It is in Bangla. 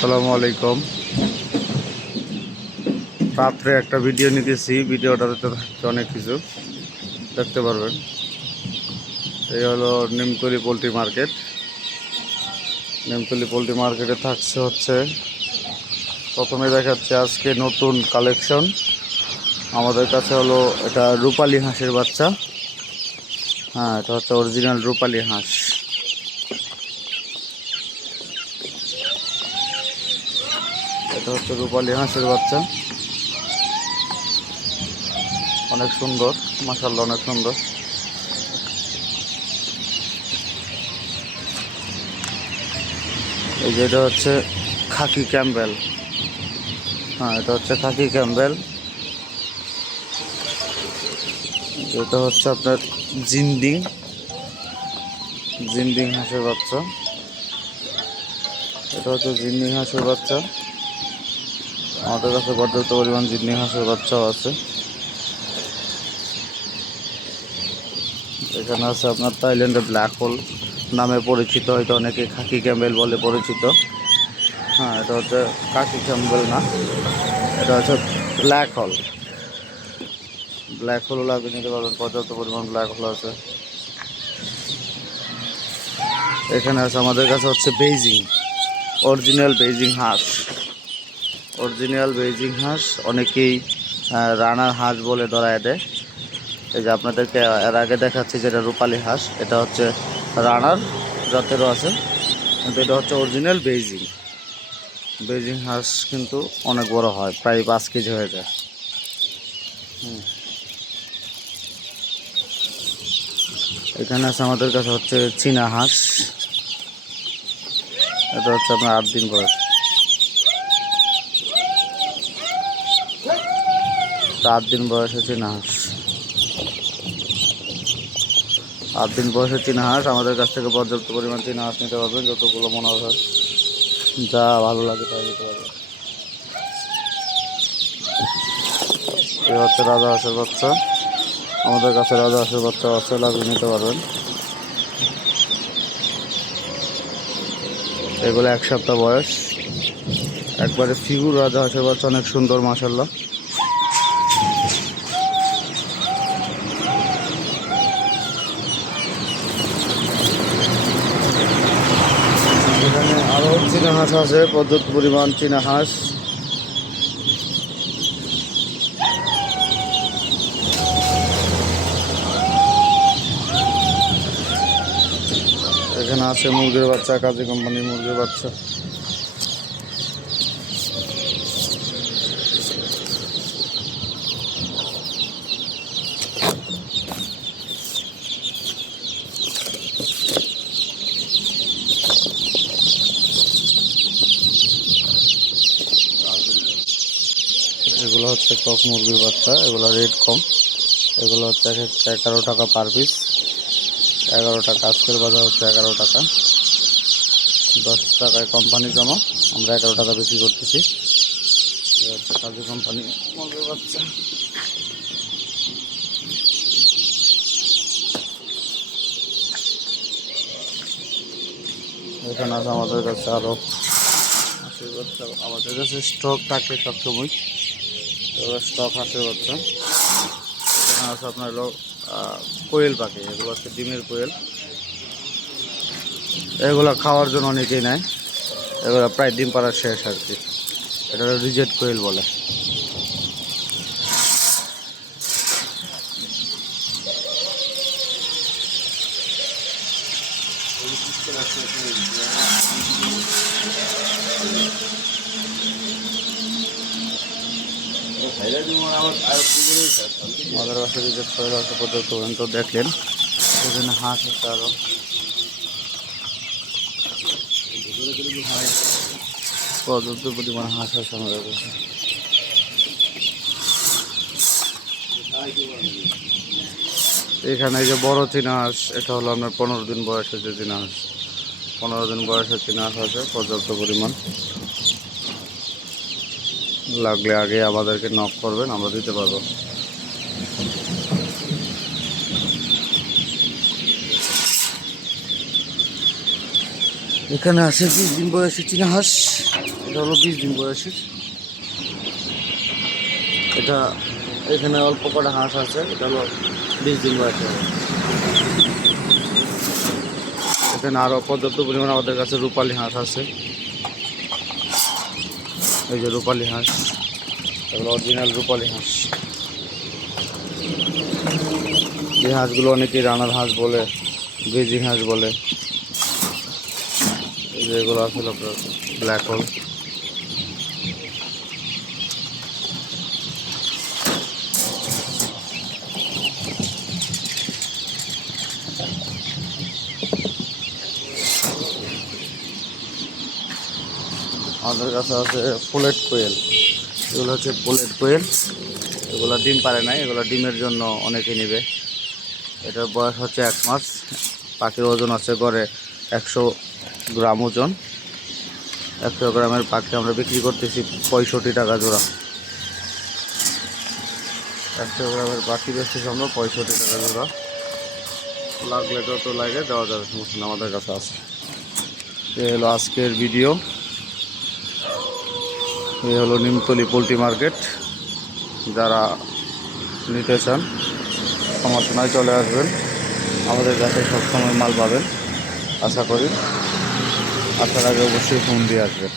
আসসালামু আলাইকুম। রাত্রে একটা ভিডিও নিতেছি, ভিডিওটাতে থাকছে অনেক কিছু দেখতে পারবেন। এই হলো Nimtali poultry market. Nimtali poultry মার্কেটে থাকছে প্রথমে দেখাচ্ছে আজকে নতুন কালেকশন। আমাদের কাছে হলো এটা রূপালী হাঁসের বাচ্চা। হ্যাঁ, এটা হচ্ছে অরিজিনাল রূপালী হাঁস। এটা হচ্ছে রূপালী হাঁসের বাচ্চা, অনেক সুন্দর, মাশাআল্লাহ অনেক সুন্দর। এই যে এটা হচ্ছে খাকি ক্যাম্বেল। হ্যাঁ, এটা হচ্ছে খাকি ক্যাম্বেল। এটা হচ্ছে আপনার জিন্ডিং জিন্ডিং হাঁসের বাচ্চা। এটা হচ্ছে জিন্ডিং হাঁসের বাচ্চা। আমাদের কাছে পর্যাপ্ত পরিমাণ জিন্ডিং হাঁসের বাচ্চাও আছে। এখানে আছে আপনার থাইল্যান্ডের ব্ল্যাক হোল নামে পরিচিত, হয়তো অনেকে খাকি ক্যাম্বেল বলে পরিচিত। হ্যাঁ, এটা হচ্ছে খাকি ক্যাম্বেল না, এটা হচ্ছে ব্ল্যাক হোল। ব্ল্যাক হোল লাগিয়ে নিতে পারবেন, পর্যাপ্ত পরিমাণ ব্ল্যাক হোল আছে। এখানে আছে আমাদের কাছে হচ্ছে বেইজিং, অরিজিনাল বেইজিং হাঁস। অরিজিনাল বেইজিং হাঁস অনেকেই রানার হাঁস বলে ধরায় দেয়। এই যে আপনাদেরকে এর আগে দেখাচ্ছি যেটা রূপালী হাঁস, এটা হচ্ছে রানার জাতেরও আছে, কিন্তু এটা হচ্ছে অরিজিনাল বেইজিং। বেইজিং হাঁস কিন্তু অনেক বড় হয়, প্রায় 5 কেজি হয়ে যায়। এখানে আছে আমাদের কাছে হচ্ছে চীনা হাঁস। এটা হচ্ছে আপনার 8 দিন বয়স। 8 দিন বয়সে চীনা হাঁস। 8 দিন বয়সে চীনা হাঁস। আমাদের কাছ থেকে পর্যাপ্ত পরিমাণ চীনা হাঁস নিতে পারবেন, যতগুলো মনে হয়, যা ভালো লাগে তাই নিতে পারবেন। এ হচ্ছে রাজা হাঁসের বাচ্চা। আমাদের কাছে রাজা হাঁসের বাচ্চা আছে, লাগিয়ে নিতে পারবেন। এগুলো 1 সপ্তাহ বয়স, একবারে ফিগুর রাজা হাঁসের বাচ্চা, অনেক সুন্দর মাশাআল্লাহ। এখানে আরও চীনা হাঁস আছে, পর্যাপ্ত পরিমাণ চীনা হাঁস। এখানে আছে মুরগির বাচ্চা, কাজী কোম্পানির মুরগির বাচ্চা। এগুলো হচ্ছে কক মুরগির বাচ্চা, এগুলো রেট কম। এগুলো হচ্ছে 11 টাকা পার পিস। 11 টাকা, আজকের বাজার হচ্ছে 11 টাকা। 10 টাকায় কোম্পানি জমা, আমরা 11 টাকা বিক্রি করতেছি। এটা হচ্ছে কাজী কোম্পানি মুরগির বাচ্চা। এখানে আছে আমাদের কাছে আরও হাঁসের বাচ্চা। আমাদের কাছে স্টক থাকে সবসময়, এগুলো স্টক হাঁসের বাচ্চা। এখানে আছে আপনার হলো কোয়েল পাখি, এগুলো হচ্ছে ডিমের কোয়েল। এগুলো খাওয়ার জন্য অনেকেই নেয়, এগুলো প্রায় ডিম পাড়ার শেষ আর কি। এটা রিজেক্ট কোয়েল বলে। আমাদের কাছে রিজেক্ট কোয়েল আছে পর্যন্ত, তো দেখলেন এখানে হাঁস আছে আরও পর্যাপ্ত পরিমাণ হাঁস আছে আমাদের কাছে। এখানে যে বড় চীনা হাঁস, এটা হলো আপনার 15 দিন বয়সের যে চীনা হাঁস। 15 দিন বয়সের চীনা হাঁস আছে পর্যাপ্ত পরিমাণ। লাগলে আগে আমাদেরকে নক করবেন, আমরা দিতে পারবো। এখানে আছে 20 দিন বয়সের চীনা হাঁস। এটা হলো 20 দিন বয়সী। এটা এখানে অল্প কটা হাঁস আছে, এটা হলো 20 দিন বয়সী। এখানে আরও পর্যাপ্ত পরিমাণে আমাদের কাছে রূপালী হাঁস আছে। এই যে রূপালী হাঁস, এগুলো অরিজিনাল রূপালী হাঁস। এই হাঁসগুলো অনেকেই রানার হাঁস বলে, বেজিং হাঁস বলে। এই যে এগুলো আসলে আপনার ব্ল্যাক হোল। আমাদের কাছে আছে পোলেট কোয়েল। এগুলো হচ্ছে পোলেট কোয়েল। এগুলো ডিম পারে নাই, এগুলো ডিমের জন্য অনেকে নেবে। এটার বয়স হচ্ছে 1 মাস। পাখির ওজন আছে গড়ে 100 গ্রাম ওজন। 100 গ্রামের পাখি আমরা বিক্রি করতেছি 65 টাকা জোড়া। 100 গ্রামের পাখি বেচতেছি আমরা 65 টাকা জোড়া। লাগলে যত লাগে দেওয়া যাবে, সমস্যা না, আমাদের কাছে আছে। এই হলো আজকের ভিডিও। এই হলো নিমতলি পোলট্রি মার্কেট। যারা নিতে চান সমস্যায় চলে আসবেন, আমাদের কাছে সবসময় মাল পাবেন। আশা করি আসার আগে অবশ্যই ফোন দিয়ে আসবেন।